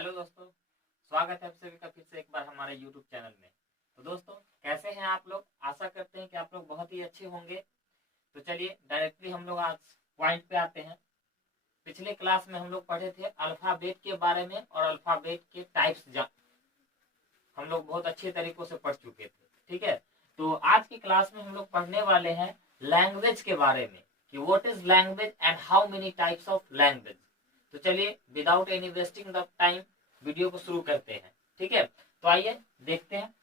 Hello दोस्तों, स्वागत है आप सभी का फिर से एक बार हमारे YouTube चैनल में। तो दोस्तों, कैसे हैं आप लोग? आशा करते हैं कि आप लोग बहुत ही अच्छे होंगे। तो चलिए डायरेक्टली हम लोग आज पॉइंट पे आते हैं। पिछले क्लास में हम लोग पढ़े थे अल्फाबेट के बारे में और अल्फाबेट के टाइप्स हम लोग बहुत अच्छे तरीकों से पढ़ चुके थे। ठीक है, तो आज की क्लास में हम लोग पढ़ने वाले हैं लैंग्वेज के बारे में कि what is language and how many types of language. तो चलिए without any wasting the time video को शुरू करते हैं। ठीक है, तो आइए देखते हैं।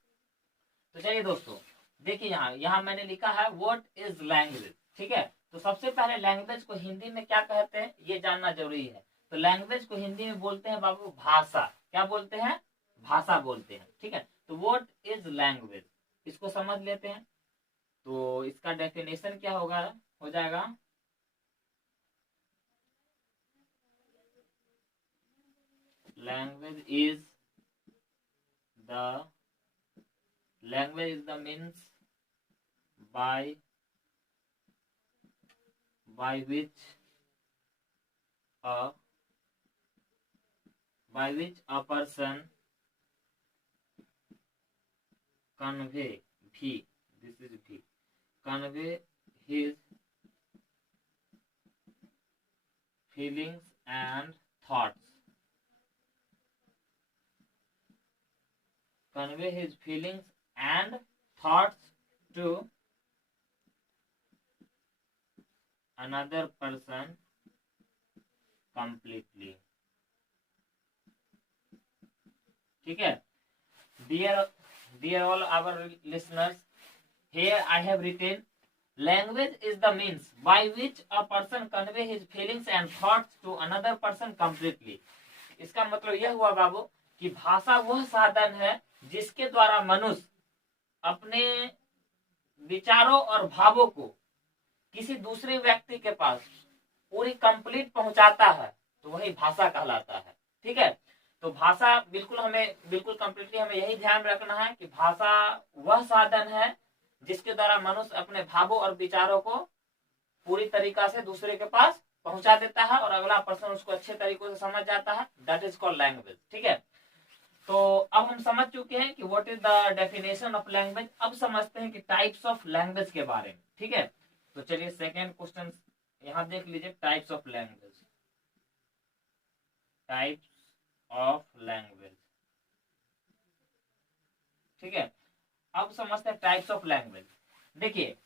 तो चलिए दोस्तों, देखिए यहाँ मैंने लिखा है व्हाट इज लैंग्वेज। ठीक है, तो सबसे पहले लैंग्वेज को हिंदी में क्या कहते हैं ये जानना जरूरी है। तो लैंग्वेज को हिंदी में बोलते हैं बाबू भाषा। क्या बोलते हैं? भाषा बोलते हैं। ठीक है, तो व्हाट इज लैंग्वेज, इसको समझ लेते हैं। तो इसका डेफिनेशन क्या होगा, हो जाएगा language is the means by which a person convey his feelings and thoughts to another person completely. ठीक है, dear all our listeners, here I have written language is the means by which a person convey his feelings and thoughts to another person completely. इसका मतलब यह हुआ बाबू कि भाषा वह साधन है जिसके द्वारा मनुष्य अपने विचारों और भावों को किसी दूसरे व्यक्ति के पास पूरी कंप्लीट पहुंचाता है, तो वही भाषा कहलाता है। ठीक है, तो भाषा बिल्कुल कंप्लीटली हमें यही ध्यान रखना है कि भाषा वह साधन है जिसके द्वारा मनुष्य अपने भावों और विचारों को पूरी तरीका से दूसरे के पास पहुंचा देता है और अगला पर्सन उसको अच्छे तरीकों से समझ जाता है। That is called language. ठीक है, तो अब हम समझ चुके हैं कि what is the definition of language. अब समझते हैं कि टाइप्स ऑफ लैंग्वेज के बारे में। ठीक है, तो चलिए सेकेंड क्वेश्चन यहां देख लीजिए, टाइप्स ऑफ लैंग्वेज। ठीक है, अब समझते हैं टाइप्स ऑफ लैंग्वेज। देखिए,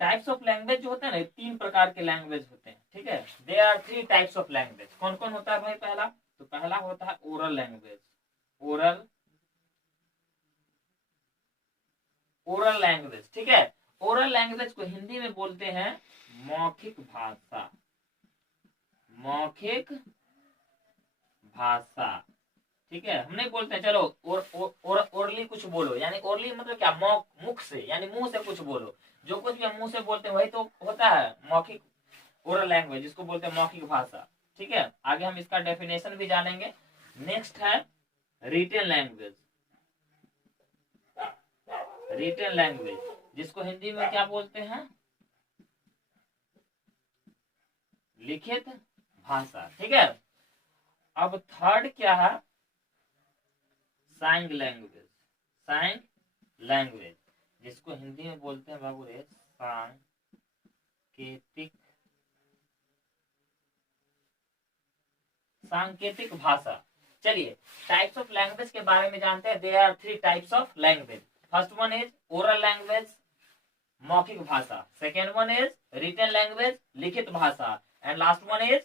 टाइप्स ऑफ लैंग्वेज जो होते हैं ना, 3 प्रकार के लैंग्वेज होते हैं। ठीक है, there are 3 types of language. कौन कौन होता है भाई? पहला होता है ओरल लैंग्वेज। Oral language. ठीक है, ओरल लैंग्वेज को हिंदी में बोलते हैं मौखिक भाषा। ठीक है, हम नहीं बोलते हैं चलो ओरली कुछ बोलो, यानी ओरली मतलब क्या? मुख से, यानी मुंह से कुछ बोलो। जो कुछ भी हम मुंह से बोलते हैं वही तो होता है मौखिक ओरल लैंग्वेज, जिसको बोलते हैं मौखिक भाषा। ठीक है, आगे हम इसका डेफिनेशन भी जानेंगे। नेक्स्ट है रिटन लैंग्वेज, जिसको हिंदी में क्या बोलते हैं? लिखित भाषा। ठीक है, अब थर्ड क्या है? साइन लैंग्वेज, जिसको हिंदी में बोलते हैं बाबू रे सांकेतिक भाषा। चलिए टाइप्स ऑफ लैंग्वेज के बारे में जानते हैं। There are 3 types of language. First one is oral language, मौखिक भाषा। Second one is written language, लिखित भाषा। And last one is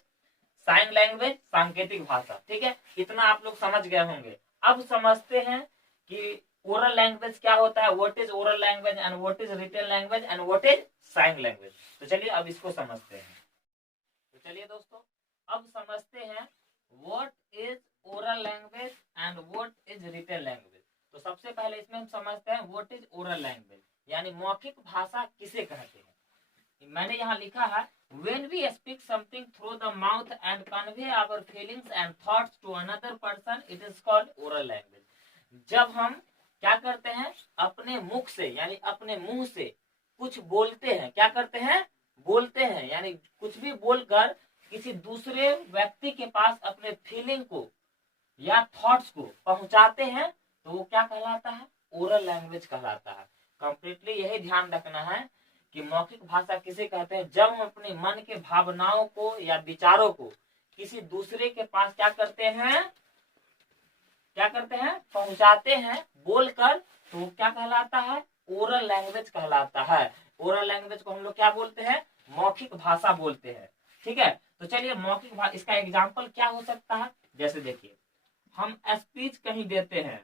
sign language, सांकेतिक भाषा। ठीक है, इतना आप लोग समझ गए होंगे। अब समझते हैं कि ओरल लैंग्वेज क्या होता है, what is oral language and what is written language and what is sign language. तो चलिए अब इसको समझते हैं। तो चलिए दोस्तों, अब समझते हैं what is oral language and what is written language. तो सबसे पहले इसमें हम समझते हैं व्हाट इज ओरल लैंग्वेज, यानी मौखिक भाषा किसे कहते हैं। मैंने यहाँ लिखा है when we speak something through the mouth and convey our feelings and thoughts to another person, it is called oral language. जब हम क्या करते हैं? अपने मुख से, यानी अपने मुंह से कुछ बोलते हैं। क्या करते हैं? बोलते हैं, यानी कुछ भी बोलकर किसी दूसरे व्यक्ति के पास अपने फीलिंग को या थॉट्स को पहुंचाते हैं तो वो क्या कहलाता है, ओरल लैंग्वेज कहलाता है। कंप्लीटली यही ध्यान रखना है कि मौखिक भाषा किसे कहते हैं, जब हम अपने मन के भावनाओं को या विचारों को किसी दूसरे के पास क्या करते हैं, पहुंचाते हैं बोलकर, तो वो क्या कहलाता है, ओरल लैंग्वेज कहलाता है। ओरल लैंग्वेज को हम लोग क्या बोलते हैं, मौखिक भाषा बोलते हैं। ठीक है, तो चलिए मौखिक भाषा, इसका एग्जाम्पल क्या हो सकता है, जैसे देखिए हम स्पीच कहीं देते हैं,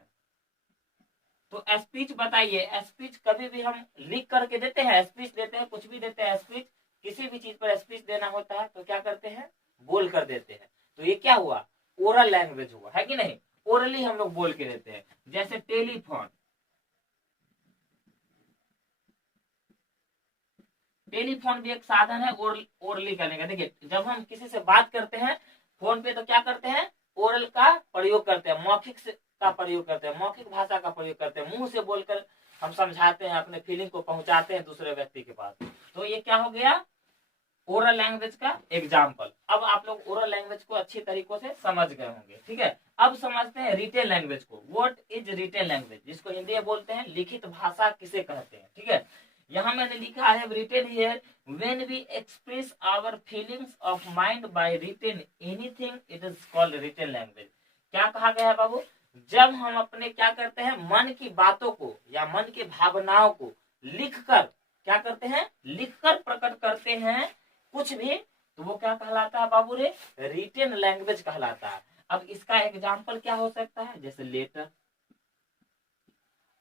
तो स्पीच बताइए, स्पीच कभी भी हम लिख करके देते हैं, स्पीच देते हैं, कुछ भी देते हैं, स्पीच किसी भी चीज पर स्पीच देना होता है तो क्या करते हैं, बोल कर देते हैं। तो ये क्या हुआ, ओरल लैंग्वेज हुआ, है कि नहीं, ओरली हम लोग बोल के देते हैं। जैसे टेलीफोन, टेलीफोन भी एक साधन है ओरली करने का। देखिए जब हम किसी से बात करते हैं फोन पे तो क्या करते हैं, ओरल का प्रयोग करते हैं, मौखिक का प्रयोग करते हैं, मौखिक भाषा का प्रयोग करते हैं, मुंह से बोलकर हम समझाते हैं, अपने फीलिंग को पहुंचाते हैं दूसरे व्यक्ति के पास। तो ये क्या हो गया, ओरल लैंग्वेज का एग्जाम्पल। अब आप लोग ओरल लैंग्वेज को अच्छी तरीकों से समझ गए होंगे। ठीक है, अब समझते हैं रिटेन लैंग्वेज को। व्हाट इज रिटेन लैंग्वेज, जिसको हिंदी में बोलते हैं लिखित भाषा किसे कहते हैं। ठीक है, यहाँ मैंने लिखा, I have written here, when we express our feelings of mind by written anything it is called written language. क्या कहा गया है बाबू, जब हम अपने क्या करते हैं, मन की बातों को या मन की भावनाओं को लिखकर क्या करते हैं, लिखकर प्रकट करते हैं कुछ भी, तो वो क्या कहलाता है बाबू रे, रिटेन लैंग्वेज कहलाता है। अब इसका एग्जाम्पल क्या हो सकता है, जैसे लेटर।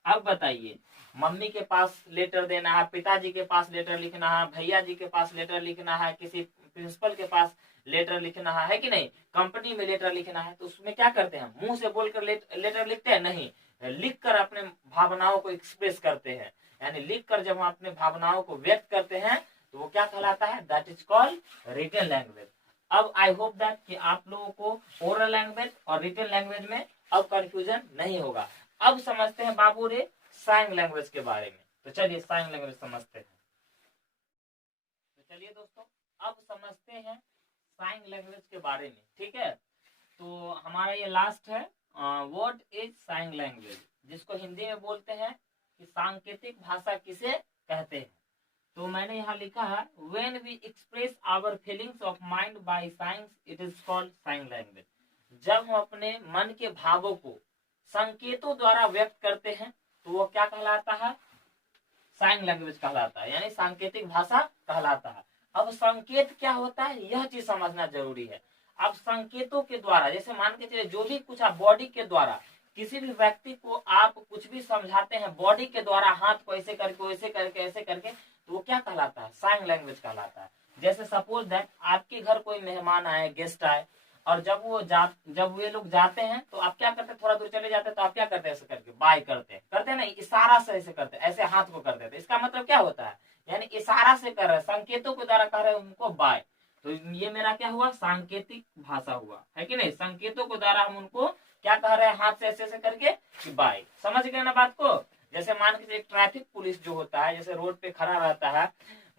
अब बताइए, मम्मी के पास लेटर देना है, पिताजी के पास लेटर लिखना है, भैया जी के पास लेटर लिखना है, किसी प्रिंसिपल के पास लेटर लिखना है कि नहीं, कंपनी में लेटर लिखना है, तो उसमें क्या करते हैं, मुंह से बोलकर लेटर लिखते हैं, नहीं, लिखकर अपने भावनाओं को एक्सप्रेस करते हैं। यानी लिखकर जब हम अपने भावनाओं को व्यक्त करते हैं तो वो क्या कहलाता है, that is called written language. अब आई होप दैट कि आप लोगों को ओरल लैंग्वेज और रिटन लैंग्वेज में अब कंफ्यूजन नहीं होगा। अब समझते हैं बाबू रे साइन लैंग्वेज के बारे में। तो चलिए साइन लैंग्वेज समझते हैं। तो चलिए दोस्तों अब समझते हैं साइन लैंग्वेज के बारे में। ठीक है, तो हमारा ये लास्ट है, व्हाट इज साइन लैंग्वेज, जिसको हिंदी में बोलते हैं कि सांकेतिक भाषा किसे कहते हैं। तो मैंने यहाँ लिखा है, when we express our feelings of mind by signs it is called sign language. जब हम अपने मन के भावों को संकेतों द्वारा व्यक्त करते हैं तो वो क्या कहलाता है, साइन लैंग्वेज कहलाता है, यानी सांकेतिक भाषा कहलाता है। अब संकेत क्या होता है, यह चीज समझना जरूरी है। अब संकेतों के द्वारा, जैसे मान के चलिए जो भी कुछ आप बॉडी के द्वारा किसी भी व्यक्ति को आप कुछ भी समझाते हैं बॉडी के द्वारा, हाथ को ऐसे करके वैसे करके ऐसे करके, तो वो क्या कहलाता है, साइन लैंग्वेज कहलाता है। जैसे सपोज दैट आपके घर कोई मेहमान आए, गेस्ट आए, और जब वे लोग जाते हैं तो आप क्या करते हैं, थोड़ा दूर चले जाते हैं तो आप क्या करते हैं, ऐसे करके बाय करते हैं ना, इशारा से ऐसे करते हैं, ऐसे हाथ को करते हैं। इसका मतलब क्या होता है, यानी इशारा से कर रहे हैं, संकेतों के द्वारा कह रहे हैं उनको बाय। तो ये मेरा क्या हुआ, सांकेतिक भाषा हुआ, है कि नहीं। संकेतों के द्वारा हम उनको क्या कह रहे हैं, हाथ से ऐसे ऐसे करके कि बाय। समझ गए ना बात को। जैसे मान के ट्रैफिक पुलिस जो होता है, जैसे रोड पे खड़ा रहता है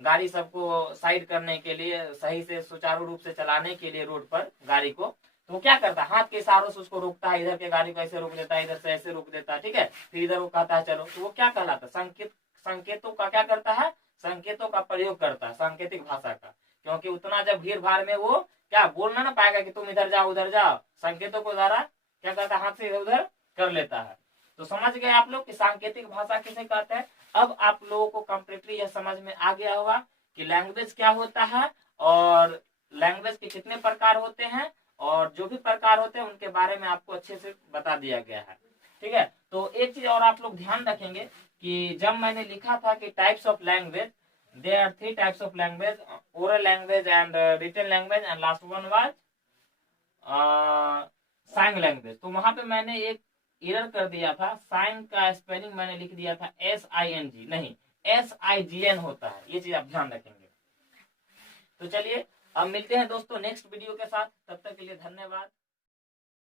गाड़ी सबको साइड करने के लिए, सही से सुचारू रूप से चलाने के लिए रोड पर गाड़ी को, तो वो क्या करता है, हाथ के इशारों से उसको रोकता है, इधर के गाड़ी को ऐसे रोक देता है, इधर से ऐसे रोक देता है। ठीक है, फिर इधर वो कहता है चलो, तो वो क्या कहलाता है, संकेतों का क्या करता है, संकेतों का प्रयोग करता है, सांकेतिक भाषा का। क्योंकि उतना जब भीड़ भाड़ में वो क्या बोलना ना पाएगा कि तुम इधर जाओ उधर जाओ, संकेतों को द्वारा क्या करता है, हाथ से इधर उधर कर लेता है। तो समझ गए आप लोग कि सांकेतिक भाषा किसे कहते हैं। अब आप लोगों को कंप्लीटली यह समझ में आ गया होगा कि लैंग्वेज क्या होता है और लैंग्वेज के कितने प्रकार होते हैं, और जो भी प्रकार होते हैं उनके बारे में आपको अच्छे से बता दिया गया है। ठीक है, तो एक चीज और आप लोग ध्यान रखेंगे कि जब मैंने लिखा था कि types of language, there are 3 types of language, oral language and written language, and last one was sign language। तो वहां पे मैंने एक एरर कर दिया था, साइन का स्पेलिंग मैंने लिख दिया था SING, नहीं SIGN होता है, ये चीज आप ध्यान रखेंगे। तो चलिए अब मिलते हैं दोस्तों नेक्स्ट वीडियो के साथ, तब तक के लिए धन्यवाद।